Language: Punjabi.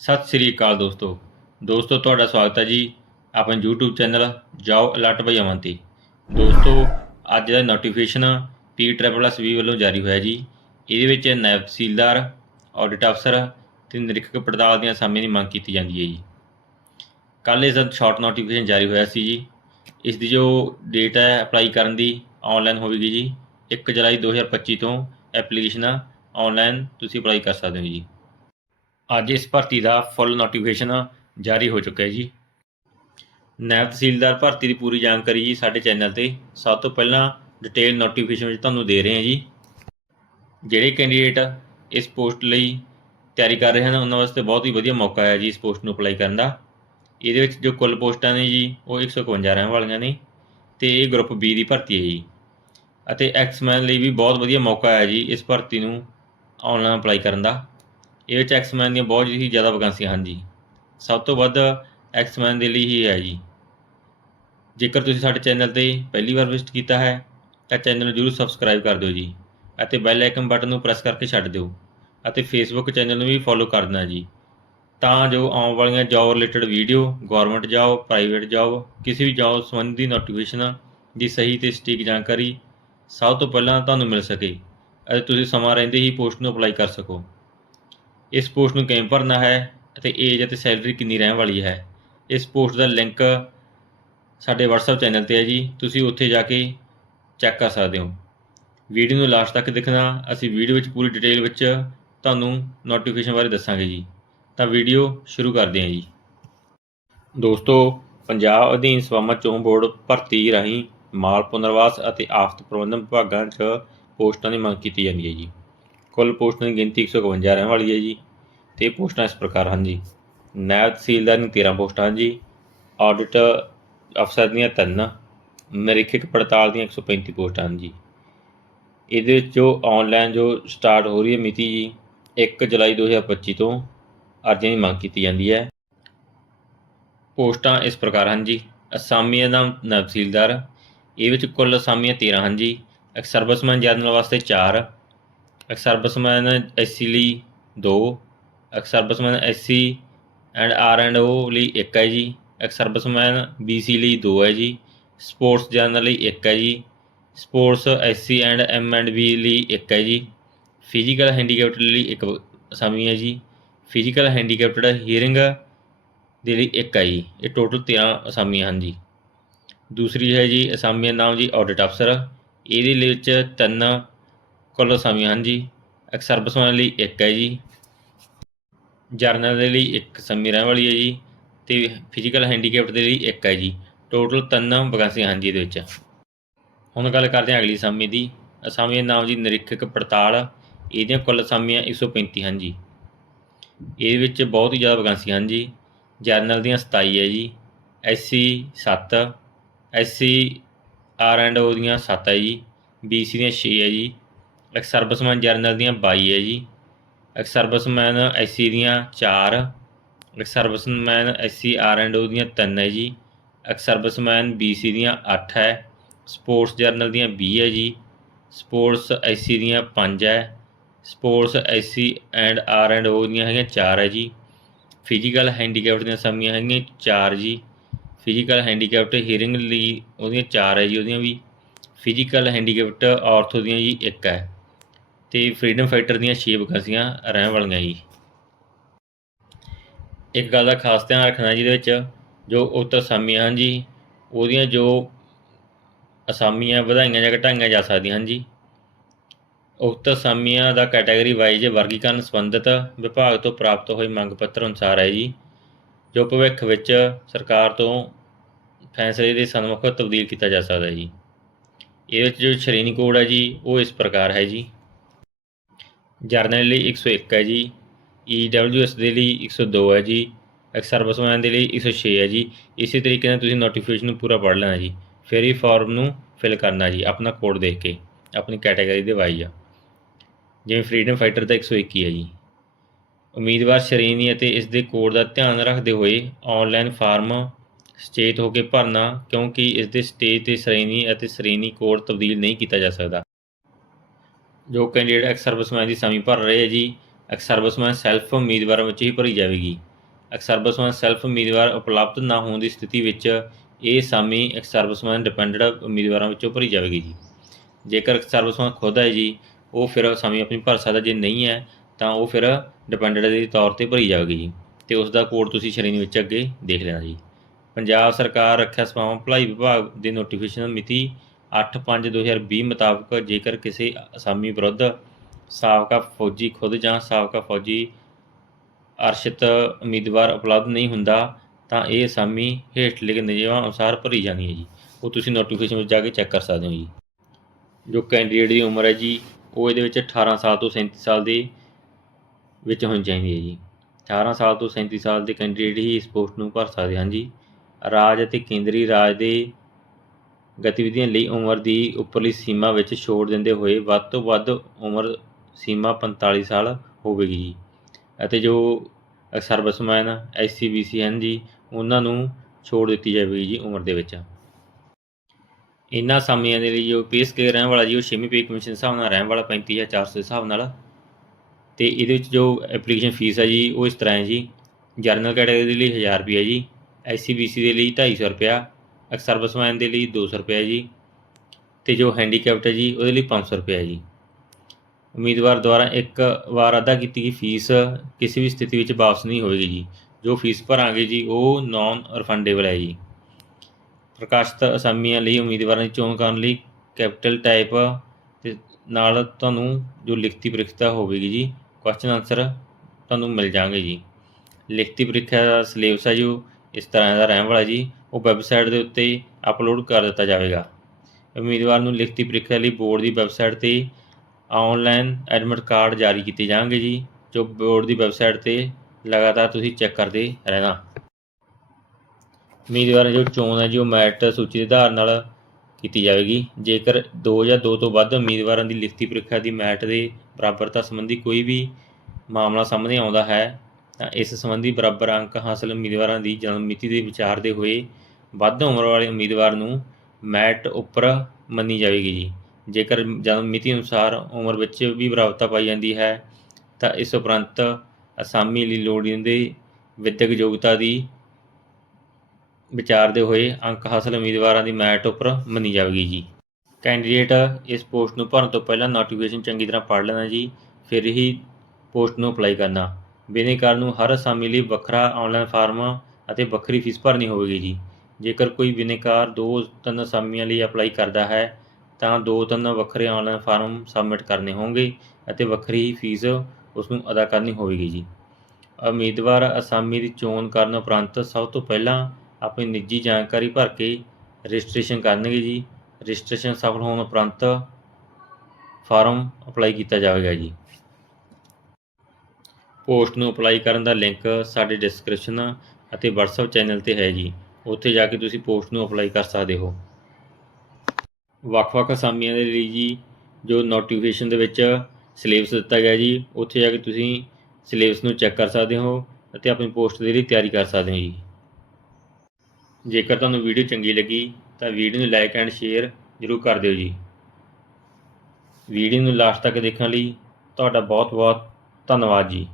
ਸਤਿ ਸ੍ਰੀ ਅਕਾਲ ਦੋਸਤੋ। ਦੋਸਤੋ, ਤੁਹਾਡਾ ਸਵਾਗਤ ਹੈ ਜੀ ਆਪਣੇ YouTube ਚੈਨਲ ਜਾਓ ਅਲਰਟ ਬਾਈ ਅਮਨ ਤੇ। ਦੋਸਤੋ, ਅੱਜ ਦਾ ਨੋਟੀਫਿਕੇਸ਼ਨ ਪੀ ਟ੍ਰਿਪਲ ਐਸ ਵੀ ਵੱਲੋਂ ਜਾਰੀ ਹੋਇਆ ਜੀ। ਇਹਦੇ ਵਿੱਚ ਨਾਇਬ ਤਹਿਸੀਲਦਾਰ ਆਡਿਟ ਅਫਸਰ ਤੇ ਨਿਰੀਖਕ ਪੜਤਾਲ ਦੀਆਂ ਸਾਮੇ ਦੀ ਮੰਗ ਕੀਤੀ ਜਾਂਦੀ ਹੈ ਜੀ। ਕੱਲ੍ਹ ਇਸ ਦਾ ਸ਼ਾਰਟ ਨੋਟੀਫਿਕੇਸ਼ਨ ਜਾਰੀ ਹੋਇਆ ਸੀ ਜੀ। ਇਸ ਦੀ ਜੋ ਡੇਟ ਹੈ ਅਪਲਾਈ ਕਰਨ ਦੀ ਆਨਲਾਈਨ ਹੋਵੇਗੀ ਜੀ। 1 ਜੁਲਾਈ 2025 ਤੋਂ ਐਪਲੀਕੇਸ਼ਨ ਆਨਲਾਈਨ ਤੁਸੀਂ ਅਪਲਾਈ ਕਰ ਸਕਦੇ ਹੋ ਜੀ। ਅੱਜ ਇਸ ਭਰਤੀ ਦਾ ਫੁੱਲ ਨੋਟੀਫਿਕੇਸ਼ਨ ਜਾਰੀ ਹੋ ਚੁੱਕਾ ਹੈ ਜੀ। ਨਾਇਬ ਤਹਿਸੀਲਦਾਰ ਭਰਤੀ ਦੀ ਪੂਰੀ ਜਾਣਕਾਰੀ ਜੀ ਸਾਡੇ ਚੈਨਲ ਤੇ ਸਭ ਤੋਂ ਪਹਿਲਾਂ ਡਿਟੇਲ ਨੋਟੀਫਿਕੇਸ਼ਨ ਵਿੱਚ ਤੁਹਾਨੂੰ ਦੇ ਰਹੇ ਹਾਂ ਜੀ। ਜਿਹੜੇ ਕੈਂਡੀਡੇਟ ਇਸ ਪੋਸਟ ਲਈ ਤਿਆਰੀ ਕਰ ਰਹੇ ਹਨ, ਉਹਨਾਂ ਵਾਸਤੇ ਬਹੁਤ ਹੀ ਵਧੀਆ ਮੌਕਾ ਹੈ ਜੀ ਇਸ ਪੋਸਟ ਨੂੰ ਅਪਲਾਈ ਕਰਨ ਦਾ। ਇਹਦੇ ਵਿੱਚ ਜੋ ਕੁੱਲ ਪੋਸਟਾਂ ਨੇ ਜੀ, ਉਹ 151 ਰਹਿਣ ਵਾਲੀਆਂ ਨੇ ਤੇ ਇਹ ਗਰੁੱਪ ਬੀ ਦੀ ਭਰਤੀ ਹੈ ਜੀ। ਅਤੇ ਐਕਸਮੈਨ ਲਈ ਵੀ ਬਹੁਤ ਵਧੀਆ ਮੌਕਾ ਹੈ ਜੀ ਇਸ ਭਰਤੀ ਨੂੰ ਆਨਲਾਈਨ ਅਪਲਾਈ ਕਰਨ ਦਾ। ਇਹ ਵਿੱਚ ਐਕਸਮੈਨ ਦੀਆਂ ਬਹੁਤ ਹੀ ਜ਼ਿਆਦਾ ਵੈਕੈਂਸੀਆਂ ਹਨ ਜੀ। ਸਭ ਤੋਂ ਵੱਧ ਐਕਸਮੈਨ ਦੇ ਲਈ ਹੀ ਹੈ ਜੀ। ਜੇਕਰ ਤੁਸੀਂ ਸਾਡੇ ਚੈਨਲ ਤੇ ਪਹਿਲੀ ਵਾਰ ਵਿਜ਼ਿਟ ਕੀਤਾ ਹੈ, ਤਾਂ ਚੈਨਲ ਨੂੰ ਜਰੂਰ ਸਬਸਕ੍ਰਾਈਬ ਕਰ ਦਿਓ ਜੀ ਅਤੇ ਬੈਲ ਆਈਕਨ ਬਟਨ ਨੂੰ ਪ੍ਰੈਸ ਕਰਕੇ ਛੱਡ ਦਿਓ ਅਤੇ ਫੇਸਬੁੱਕ ਚੈਨਲ ਨੂੰ ਵੀ ਫੋਲੋ ਕਰ ਦੇਣਾ ਜੀ। ਤਾਂ ਜੋ ਆਉਣ ਵਾਲੀਆਂ job related video government job private job ਕਿਸੇ ਵੀ ਜੌਬ ਸੰਬੰਧੀ ਨੋਟੀਫਿਕੇਸ਼ਨ ਦੀ ਸਹੀ ਤੇ ਸਟੀਕ ਜਾਣਕਾਰੀ ਸਭ ਤੋਂ ਪਹਿਲਾਂ ਤੁਹਾਨੂੰ ਮਿਲ ਸਕੇ ਅਤੇ ਤੁਸੀਂ ਸਮਾਂ ਰਹਿੰਦੇ ਹੀ ਪੋਸਟ ਨੂੰ ਅਪਲਾਈ ਕਰ ਸਕੋ। ਇਸ ਪੋਸਟ ਨੂੰ ਕਿਵੇਂ ਭਰਨਾ ਹੈ ਅਤੇ ਏਜ ਅਤੇ ਸੈਲਰੀ ਕਿੰਨੀ ਰਹਿਣ ਵਾਲੀ ਹੈ। ਇਸ ਪੋਸਟ ਦਾ ਲਿੰਕ ਸਾਡੇ WhatsApp ਚੈਨਲ ਤੇ ਹੈ ਜੀ। ਤੁਸੀਂ ਉੱਥੇ ਜਾ ਕੇ ਚੈੱਕ ਕਰ ਸਕਦੇ ਹੋ। ਵੀਡੀਓ ਨੂੰ ਲਾਸਟ ਤੱਕ ਦੇਖਣਾ। ਅਸੀਂ ਵੀਡੀਓ ਵਿੱਚ ਪੂਰੀ ਡਿਟੇਲ ਵਿੱਚ ਤੁਹਾਨੂੰ ਨੋਟੀਫਿਕੇਸ਼ਨ ਬਾਰੇ ਦੱਸਾਂਗੇ ਜੀ। ਤਾਂ ਵੀਡੀਓ ਸ਼ੁਰੂ ਕਰਦੇ ਹਾਂ ਜੀ। ਦੋਸਤੋ, ਪੰਜਾਬ ਅਧੀਨ ਸਵਾਮਾ ਚੋਣ ਬੋਰਡ ਭਰਤੀ ਰਾਹੀਂ ਮਾਲ ਪੁਨਰਵਾਸ ਅਤੇ ਆਫਤ ਪ੍ਰਬੰਧਨ ਵਿਭਾਗਾਂ 'ਚ ਪੋਸਟਾਂ ਦੀ ਮੰਗ ਕੀਤੀ ਜਾਂਦੀ ਹੈ ਜੀ। ਕੁੱਲ ਪੋਸਟਾਂ ਦੀ ਗਿਣਤੀ 151 ਰਹਿਣ ਵਾਲੀ ਹੈ ਜੀ। ਤੇ ਪੋਸਟਾਂ ਇਸ ਪ੍ਰਕਾਰ ਹਨ ਜੀ। ਨਾਇਬ ਤਹਿਸੀਲਦਾਰ ਦੀਆਂ 13 ਪੋਸਟਾਂ ਹਨ ਜੀ। ਆਡਿਟ ਅਫਸਰ ਦੀਆਂ 3 ਨਿਰੀਖਕ ਪੜਤਾਲ ਦੀਆਂ 135 ਪੋਸਟਾਂ ਹਨ ਜੀ। ਇਹਦੇ ਵਿੱਚ ਜੋ ਆਨਲਾਈਨ ਜੋ ਸਟਾਰਟ ਹੋ ਰਹੀ ਹੈ ਮਿਤੀ ਜੀ 1 ਜੁਲਾਈ 2025 ਤੋਂ ਅਰਜ਼ੀਆਂ ਦੀ ਮੰਗ ਕੀਤੀ ਜਾਂਦੀ ਹੈ। ਪੋਸਟਾਂ ਇਸ ਪ੍ਰਕਾਰ ਹਨ ਜੀ। ਅਸਾਮੀਆਂ ਦਾ ਨਾਇਬ ਤਹਿਸੀਲਦਾਰ। ਇਹ ਵਿੱਚ ਕੁੱਲ ਅਸਾਮੀਆਂ 13 ਹਨ ਜੀ। ਇੱਕ ਸਰਵਿਸਮੈਨ ਜਨਰਲ ਵਾਸਤੇ 4 ਇੱਕ ਸਰਵਿਸਮੈਨ ਐਸਸੀ ਲਈ 2 ਇੱਕ serviceman SC and R and O ਲਈ 1 ਹੈ ਜੀ ਇੱਕ ਸਰਵਿਸਮੈਨ ਬੀਸੀ ਲਈ 2 ਹੈ ਜੀ ਸਪੋਰਟਸ ਜਨਰਲ ਲਈ 1 ਹੈ ਜੀ sports SC and M and B ਲਈ 1 ਹੈ ਜੀ ਫਿਜ਼ੀਕਲ ਹੈਂਡੀਕੈਪਟਡ ਲਈ ਇੱਕ ਅਸਾਮੀ ਹੈ ਜੀ ਫਿਜ਼ੀਕਲ ਹੈਂਡੀਕੈਪਟਡ ਹੀਅਰਿੰਗ ਦੇ ਲਈ 1 ਹੈ ਜੀ, ਇਹ ਟੋਟਲ 13 ਅਸਾਮੀਆਂ ਹਨ ਜੀ। ਦੂਸਰੀ ਹੈ ਜੀ ਅਸਾਮੀਆਂ ਨਾਮ ਜੀ ਆਡਿਟ ਅਫਸਰ ਇਹਦੇ ਲਈ ਵਿੱਚ ਤਿੰਨ ਕੁੱਲ ਅਸਾਮੀਆਂ ਹਨ ਜੀ ਇੱਕ ਸਰਵਿਸਮੈਨ ਲਈ ਇੱਕ ਹੈ ਜੀ। ਜਰਨਲ ਦੇ ਲਈ ਇੱਕ ਅਸਾਮੀ ਰਹਿਣ ਵਾਲੀ ਹੈ ਜੀ। ਤੇ ਫਿਜ਼ੀਕਲ ਹੈਂਡੀਕੈਪਟ ਦੇ ਲਈ ਇੱਕ ਹੈ ਜੀ। ਟੋਟਲ ਤਿੰਨ ਵੈਕੈਂਸੀਆਂ ਹਨ ਜੀ ਇਹਦੇ ਵਿੱਚ। ਹੁਣ ਗੱਲ ਕਰਦੇ ਹਾਂ ਅਗਲੀ ਅਸਾਮੀ ਦੀ। ਅਸਾਮੀ ਨਾਮ ਜੀ ਨਿਰੀਖਕ ਪੜਤਾਲ। ਇਹਦੀਆਂ ਕੁੱਲ ਅਸਾਮੀਆਂ 135 ਹਨ ਜੀ ਇਹਦੇ ਵਿੱਚ ਬਹੁਤ ਹੀ ਜ਼ਿਆਦਾ ਵੈਕੈਂਸੀਆਂ ਹਨ ਜੀ ਜਰਨਲ ਦੀਆਂ 27 ਹੈ ਜੀ। SC 7 SC R and O ਦੀਆਂ 7 ਹੈ ਜੀ। ਬੀਸੀ ਦੀਆਂ 6 ਹੈ ਜੀ। ਇੱਕ ਸਰਵਿਸਮੈਨ ਜਰਨਲ ਦੀਆਂ 22 ਹੈ ਜੀ। ਇੱਕ ਸਰਵਿਸਮੈਨ ਐਸਸੀ ਦੀਆਂ 4 ਇੱਕ serviceman SC R and O ਦੀਆਂ 3 ਹੈ ਜੀ। ਇੱਕ ਸਰਵਿਸਮੈਨ ਬੀਸੀ ਦੀਆਂ 8 ਹੈ। ਸਪੋਰਟਸ ਜਰਨਲ ਦੀਆਂ 20 ਹੈ ਜੀ। ਸਪੋਰਟਸ ਐਸਸੀ ਦੀਆਂ 5 ਹੈ। Sports SC and R and O ਦੀਆਂ ਹੈਗੀਆਂ 4 ਹੈ ਜੀ। ਫਿਜ਼ੀਕਲ ਹੈਂਡੀਕੈਪਟ ਦੀਆਂ ਸਮੀਆਂ ਹੈਗੀਆਂ 4 ਜੀ। ਫਿਜ਼ੀਕਲ ਹੈਂਡੀਕੈਪਟ ਹੀਅਰਿੰਗ ਲਈ ਉਹਦੀਆਂ 4 ਹੈ ਜੀ ਉਹਦੀਆਂ ਵੀ। ਫਿਜ਼ੀਕਲ ਹੈਂਡੀਕੈਪਟ ਆਰਥੋ ਦੀਆਂ ਜੀ 1 ਹੈ। ਤੇ ਫਰੀडम ਫਾਈਟਰ ਦੀਆਂ 6 ਵੈਕੈਂਸੀਆਂ ਰਹਿਣ ਵਾਲੀਆਂ ਜੀ ਇੱਕ ਗੱਲ ਦਾ ਖਾਸ ਧਿਆਨ ਰੱਖਣਾ ਜਿਹਦੇ ਵਿੱਚ, ਜੋ ਉਕਤ ਅਸਾਮੀਆਂ ਹਨ ਜੀ, ਉਹਦੀਆਂ ਜੋ ਅਸਾਮੀਆਂ, ਵਧਾਈਆਂ ਜਾਂ ਘਟਾਈਆਂ ਜਾ ਸਕਦੀਆਂ ਹਨ ਜੀ। ਉਕਤ ਅਸਾਮੀਆਂ ਦਾ ਕੈਟਾਗਰੀ ਵਾਈਜ਼ ਵਰਗੀਕਰਨ ਸੰਬੰਧਿਤ ਵਿਭਾਗ ਤੋਂ ਪ੍ਰਾਪਤ ਹੋਏ ਮੰਗ ਪੱਤਰ ਅਨੁਸਾਰ ਹੈ ਜੀ, ਜੋ ਭਵਿੱਖ ਵਿੱਚ ਸਰਕਾਰ ਤੋਂ ਫੈਸਲੇ ਦੇ ਸਨਮੁਖ ਤਬਦੀਲ ਕੀਤਾ ਜਾ ਸਕਦਾ ਹੈ ਜੀ। ਇਹਦੇ ਵਿੱਚ ਜੋ ਸ਼੍ਰੇਣੀ ਕੋਡ ਹੈ ਜੀ, ਉਹ ਇਸ ਪ੍ਰਕਾਰ ਹੈ ਜੀ। ਜਰਨਲ ਲਈ 101 ਹੈ ਜੀ ਈਡਬਲਯੂਐਸ ਦੇ ਲਈ 102 ਹੈ ਜੀ ਐਕਸ ਸਰਵਿਸਮੈਨ ਦੇ ਲਈ 106 ਹੈ ਜੀ। ਇਸੇ ਤਰੀਕੇ ਨਾਲ ਤੁਸੀਂ ਨੋਟੀਫਿਕੇਸ਼ਨ ਨੂੰ ਪੂਰਾ ਪੜ੍ਹ ਲੈਣਾ ਜੀ। ਫਿਰ ਹੀ ਫਾਰਮ ਨੂੰ ਫਿਲ ਕਰਨਾ ਜੀ, ਆਪਣਾ ਕੋਡ ਦੇਖ ਕੇ, ਆਪਣੀ ਕੈਟਾਗਰੀ ਦੇ ਵਾਈਜ਼ ਜਿਵੇਂ ਫਰੀडम ਫਾਈਟਰ ਦਾ 121 ਹੈ ਜੀ। ਉਮੀਦਵਾਰ ਸ਼੍ਰੇਣੀ ਅਤੇ ਇਸ ਦੇ ਕੋਡ ਦਾ ਧਿਆਨ ਰੱਖਦੇ ਹੋਏ ਆਨਲਾਈਨ ਫਾਰਮ ਸਚੇਤ ਹੋ ਕੇ ਭਰਨਾ, ਕਿਉਂਕਿ ਇਸ ਦੇ ਸਟੇਜ ਤੇ ਸ਼੍ਰੇਣੀ ਅਤੇ ਸ਼੍ਰੇਣੀ ਕੋਡ ਤਬਦੀਲ ਨਹੀਂ ਕੀਤਾ ਜਾ ਸਕਦਾ। ਜੋ ਕੈਂਡੀਡੇਟ ਐਕਸ ਸਰਵਿਸਮੈਨ ਦੀ ਸਮੀ ਭਰ ਰਹੇ ਹੈ ਜੀ ਐਕਸ ਸਰਵਿਸਮੈਨ ਸੈਲਫ ਉਮੀਦਵਾਰਾਂ ਵਿੱਚ ਹੀ ਭਰੀ ਜਾਵੇਗੀ। ਐਕਸ ਸਰਵਿਸਮੈਨ ਸੈਲਫ ਉਮੀਦਵਾਰ ਉਪਲਬਧ ਨਾ ਹੋਣ ਦੀ ਸਥਿਤੀ ਵਿੱਚ ਇਹ ਅਸਾਮੀ ਐਕਸ ਸਰਵਿਸਮੈਨ ਡਿਪੈਂਡੈਂਟ ਉਮੀਦਵਾਰਾਂ ਵਿੱਚੋਂ ਭਰੀ ਜਾਵੇਗੀ ਜੀ। ਜੇਕਰ ਸਰਵਿਸਮੈਨ ਖੁਦ ਹੈ ਜੀ, ਉਹ ਫਿਰ ਅਸਾਮੀ ਆਪਣੀ ਭਰ ਸਕਦਾ, ਜੇ ਨਹੀਂ ਹੈ, ਤਾਂ ਉਹ ਫਿਰ ਡਿਪੈਂਡੈਂਟ ਦੇ ਤੌਰ ਤੇ ਭਰੀ ਜਾਵੇਗੀ ਜੀ। ਤੇ ਉਸ ਦਾ ਕੋਡ ਤੁਸੀਂ ਸ਼੍ਰੇਣੀ ਵਿੱਚ ਅੱਗੇ ਦੇਖ ਲੈਣਾ ਜੀ। ਪੰਜਾਬ ਸਰਕਾਰ ਰੱਖਿਆ ਸੇਵਾਵਾਂ ਭਲਾਈ ਵਿਭਾਗ ਦੀ ਨੋਟੀਫਿਕੇਸ਼ਨ ਮਿਤੀ 8/5/2020 ਮੁਤਾਬਕ ਜੇਕਰ ਕਿਸੇ ਅਸਾਮੀ ਵਿਰੁੱਧ ਸਾਬਕਾ ਫੌਜੀ ਖੁਦ ਜਾਂ ਸਾਬਕਾ ਫੌਜੀ ਅਰਸ਼ਿਤ ਉਮੀਦਵਾਰ ਉਪਲਬਧ ਨਹੀਂ ਹੁੰਦਾ, ਤਾਂ ਇਹ ਅਸਾਮੀ ਹੇਠ ਲਿਖੇ ਨਿਯਮਾਂ ਅਨੁਸਾਰ ਭਰੀ ਜਾਣੀ ਹੈ ਜੀ। ਉਹ ਤੁਸੀਂ ਨੋਟੀਫਿਕੇਸ਼ਨ ਵਿੱਚ ਜਾ ਕੇ ਚੈੱਕ ਕਰ ਸਕਦੇ ਹੋ ਜੀ। ਜੋ ਕੈਂਡੀਡੇਟ ਦੀ ਉਮਰ ਹੈ ਜੀ, ਉਹ ਇਹਦੇ ਵਿੱਚ 18 ਸਾਲ ਤੋਂ 37 ਸਾਲ ਦੇ ਵਿੱਚ ਹੋਣੀ ਚਾਹੀਦੀ ਹੈ ਜੀ। 18 ਸਾਲ ਤੋਂ 37 ਸਾਲ ਦੇ ਕੈਂਡੀਡੇਟ ਹੀ ਇਸ ਪੋਸਟ ਨੂੰ ਭਰ ਸਕਦੇ ਹਨ ਜੀ। ਰਾਜ ਅਤੇ ਕੇਂਦਰੀ ਰਾਜ ਦੇ ਗਤੀਵਿਧੀਆਂ ਲਈ ਉਮਰ ਦੀ ਉੱਪਰਲੀ ਸੀਮਾ ਵਿੱਚ ਛੋੜ ਦਿੰਦੇ ਹੋਏ ਵੱਧ ਤੋਂ ਵੱਧ ਉਮਰ ਸੀਮਾ 45 ਸਾਲ ਹੋਵੇਗੀ। ਜੀ ਅਤੇ ਜੋ ਸਰਵਿਸਮੈਨ ਐਸਸੀਬੀਸੀ ਹਨ ਜੀ, ਉਹਨਾਂ ਨੂੰ ਛੋੜ ਦਿੱਤੀ ਜਾਵੇਗੀ ਜੀ ਉਮਰ ਦੇ ਵਿੱਚ। ਇਹਨਾਂ ਅਸਾਮੀਆਂ ਦੇ ਲਈ ਜੋ ਪੇ ਕੇ ਰਹਿਣ ਵਾਲਾ ਜੀ, ਉਹ ਛੇਵੀਂ ਪੇ ਕਮਿਸ਼ਨ ਹਿਸਾਬ ਨਾਲ ਰਹਿਣ ਵਾਲਾ 35400 ਦੇ ਹਿਸਾਬ ਨਾਲ। ਤੇ ਇਹਦੇ ਵਿੱਚ ਜੋ ਐਪਲੀਕੇਸ਼ਨ ਫੀਸ ਹੈ ਜੀ, ਉਹ ਇਸ ਤਰ੍ਹਾਂ ਹੈ ਜੀ। ਜਰਨਲ ਕੈਟਾਗਰੀ ਦੇ ਲਈ 1000 ਰੁਪਏ ਜੀ ਐਸਸੀਬੀਸੀ ਦੇ ਲਈ 250 ਰੁਪਿਆ ਇੱਕ ਸਰਵਿਸਮੈਨ ਦੇ ਲਈ 200 ਰੁਪਏ ਜੀ ਤੇ ਜੋ ਹੈਂਡੀਕੈਪਟ ਹੈ ਜੀ, ਉਹਦੇ ਲਈ 500 ਰੁਪਏ ਜੀ। ਉਮੀਦਵਾਰ ਦੁਆਰਾ ਇੱਕ ਵਾਰ ਅਦਾ ਕੀਤੀ ਗਈ ਫੀਸ ਕਿਸੇ ਵੀ ਸਥਿਤੀ ਵਿੱਚ ਵਾਪਸ ਨਹੀਂ ਹੋਵੇਗੀ ਜੀ। ਜੋ ਫੀਸ ਭਰਾਂਗੇ ਜੀ, ਉਹ ਨਾਨ ਰਿਫੰਡੇਬਲ ਹੈ ਜੀ। ਪ੍ਰਕਾਸ਼ਿਤ ਅਸਾਮੀਆਂ ਲਈ ਉਮੀਦਵਾਰਾਂ ਦੀ ਚੋਣ ਕਰਨ ਲਈ ਕੈਪੀਟਲ ਟਾਈਪ ਤੇ ਨਾਲ ਤੁਹਾਨੂੰ ਜੋ ਲਿਖਤੀ ਪ੍ਰੀਖਿਆ ਹੋਵੇਗੀ ਜੀ ਕੁਐਸਚਨ ਆਨਸਰ ਤੁਹਾਨੂੰ ਮਿਲ ਜਾਣਗੇ ਜੀ। ਲਿਖਤੀ ਪ੍ਰੀਖਿਆ ਦਾ ਸਿਲੇਬਸ ਹੈ ਜੋ ਇਸ ਤਰ੍ਹਾਂ ਦਾ ਰਹਿਣ ਵਾਲਾ ਜੀ। ਉਹ ਵੈਬਸਾਈਟ ਦੇ ਉੱਤੇ ਅਪਲੋਡ ਕਰ ਦਿੱਤਾ ਜਾਵੇਗਾ। ਉਮੀਦਵਾਰ ਨੂੰ ਲਿਖਤੀ ਪ੍ਰੀਖਿਆ ਲਈ ਬੋਰਡ ਦੀ ਵੈਬਸਾਈਟ ਤੇ ਆਨਲਾਈਨ ਐਡਮਿਟ ਕਾਰਡ ਜਾਰੀ ਕੀਤੇ ਜਾਣਗੇ ਜੀ, ਜੋ ਬੋਰਡ ਦੀ ਵੈਬਸਾਈਟ ਤੇ ਲਗਾਤਾਰ ਤੁਸੀਂ ਚੈੱਕ ਕਰਦੇ ਰਹਿਣਾ। ਉਮੀਦਵਾਰਾਂ ਜੋ ਚੋਣ ਹੈ ਜੀ, ਉਹ ਮੈਰਿਟ ਸੂਚੀ ਦੇ ਆਧਾਰ ਨਾਲ ਕੀਤੀ ਜਾਵੇਗੀ। ਜੇਕਰ 2 ਜਾਂ 2 ਤੋਂ ਵੱਧ ਉਮੀਦਵਾਰਾਂ ਦੀ ਲਿਖਤੀ ਪ੍ਰੀਖਿਆ ਦੀ ਮੈਰਿਟ ਦੇ ਬਰਾਬਰਤਾ ਸੰਬੰਧੀ ਕੋਈ ਵੀ ਮਾਮਲਾ ਸਾਹਮਣੇ ਆਉਂਦਾ ਹੈ, ਤਾਂ ਇਸ ਸੰਬੰਧੀ ਬਰਾਬਰ ਅੰਕ ਹਾਸਲ ਉਮੀਦਵਾਰਾਂ ਦੀ ਜਨਮ ਮਿਤੀ ਦੇ ਵਿਚਾਰਦੇ ਹੋਏ ਵੱਧ ਉਮਰ ਵਾਲੇ ਉਮੀਦਵਾਰ ਨੂੰ ਮੈਟ ਉੱਪਰ ਮੰਨੀ ਜਾਵੇਗੀ ਜੀ। ਜੇਕਰ ਜਨਮ ਮਿਤੀ ਅਨੁਸਾਰ ਉਮਰ ਵਿੱਚ ਵੀ ਬਰਾਬਰਤਾ ਪਾਈ ਜਾਂਦੀ ਹੈ, ਤਾਂ ਇਸ ਉਪਰੰਤ ਅਸਾਮੀ ਲਈ ਲੋੜੀਂਦੇ ਵਿਦਿਅਕ ਯੋਗਤਾ ਦੀ ਵਿਚਾਰਦੇ ਹੋਏ ਅੰਕ ਹਾਸਲ ਉਮੀਦਵਾਰਾਂ ਦੀ ਮੈਟ ਉੱਪਰ ਮੰਨੀ ਜਾਵੇਗੀ ਜੀ। ਕੈਂਡੀਡੇਟ ਇਸ ਪੋਸਟ ਨੂੰ ਭਰਨ ਤੋਂ ਪਹਿਲਾਂ ਨੋਟੀਫਿਕੇਸ਼ਨ ਚੰਗੀ ਤਰ੍ਹਾਂ ਪੜ੍ਹ ਲੈਣਾ ਜੀ, ਫਿਰ ਹੀ ਪੋਸਟ ਨੂੰ ਅਪਲਾਈ ਕਰਨਾ। ਬਿਨੇਕਾਰ ਨੂੰ ਹਰ ਅਸਾਮੀ ਲਈ ਵੱਖਰਾ ਆਨਲਾਈਨ ਫਾਰਮ ਅਤੇ ਵੱਖਰੀ ਫੀਸ ਭਰਨੀ ਹੋਵੇਗੀ ਜੀ। ਜੇਕਰ ਕੋਈ ਬਿਨੇਕਾਰ ਦੋ ਤਿੰਨ ਅਸਾਮੀਆਂ ਲਈ ਅਪਲਾਈ ਕਰਦਾ ਹੈ, ਤਾਂ ਦੋ ਤਿੰਨ ਵੱਖਰੇ ਆਨਲਾਈਨ ਫਾਰਮ ਸਬਮਿਟ ਕਰਨੇ ਹੋਣਗੇ ਅਤੇ ਵੱਖਰੀ ਫੀਸ ਉਸ ਨੂੰ ਅਦਾ ਕਰਨੀ ਹੋਵੇਗੀ ਜੀ। ਉਮੀਦਵਾਰ ਅਸਾਮੀ ਦੀ ਚੋਣ ਕਰਨ ਉਪਰੰਤ ਸਭ ਤੋਂ ਪਹਿਲਾਂ ਆਪਣੀ ਨਿੱਜੀ ਜਾਣਕਾਰੀ ਭਰ ਕੇ ਰਜਿਸਟ੍ਰੇਸ਼ਨ ਕਰਨਗੇ ਜੀ। ਰਜਿਸਟ੍ਰੇਸ਼ਨ ਸਫਲ ਹੋਣ ਉਪਰੰਤ ਫਾਰਮ ਅਪਲਾਈ ਕੀਤਾ ਜਾਵੇਗਾ ਜੀ। ਪੋਸਟ ਨੂੰ ਅਪਲਾਈ ਕਰਨ ਦਾ ਲਿੰਕ ਸਾਡੇ ਡਿਸਕ੍ਰਿਪਸ਼ਨ ਅਤੇ WhatsApp ਚੈਨਲ ਤੇ ਹੈ ਜੀ। ਉੱਥੇ ਜਾ ਕੇ ਤੁਸੀਂ ਪੋਸਟ ਨੂੰ ਅਪਲਾਈ ਕਰ ਸਕਦੇ ਹੋ। ਵੱਖ-ਵੱਖ ਅਸਾਮੀਆਂ ਦੇ ਲਈ ਜੀ, ਜੋ ਨੋਟੀਫਿਕੇਸ਼ਨ ਦੇ ਵਿੱਚ ਸਿਲੇਬਸ ਦਿੱਤਾ ਗਿਆ ਜੀ, ਉੱਥੇ ਜਾ ਕੇ ਤੁਸੀਂ ਸਿਲੇਬਸ ਨੂੰ ਚੈੱਕ ਕਰ ਸਕਦੇ ਹੋ ਅਤੇ ਆਪਣੀ ਪੋਸਟ ਦੇ ਲਈ ਤਿਆਰੀ ਕਰ ਸਕਦੇ ਹੋ ਜੀ। ਜੇਕਰ ਤੁਹਾਨੂੰ ਵੀਡੀਓ ਚੰਗੀ ਲੱਗੀ, ਤਾਂ ਵੀਡੀਓ ਨੂੰ ਲਾਈਕ ਐਂਡ ਸ਼ੇਅਰ ਜ਼ਰੂਰ ਕਰ ਦਿਓ ਜੀ। ਵੀਡੀਓ ਨੂੰ ਲਾਸਟ ਤੱਕ ਦੇਖਣ ਲਈ ਤੁਹਾਡਾ ਬਹੁਤ ਬਹੁਤ ਧੰਨਵਾਦ ਜੀ।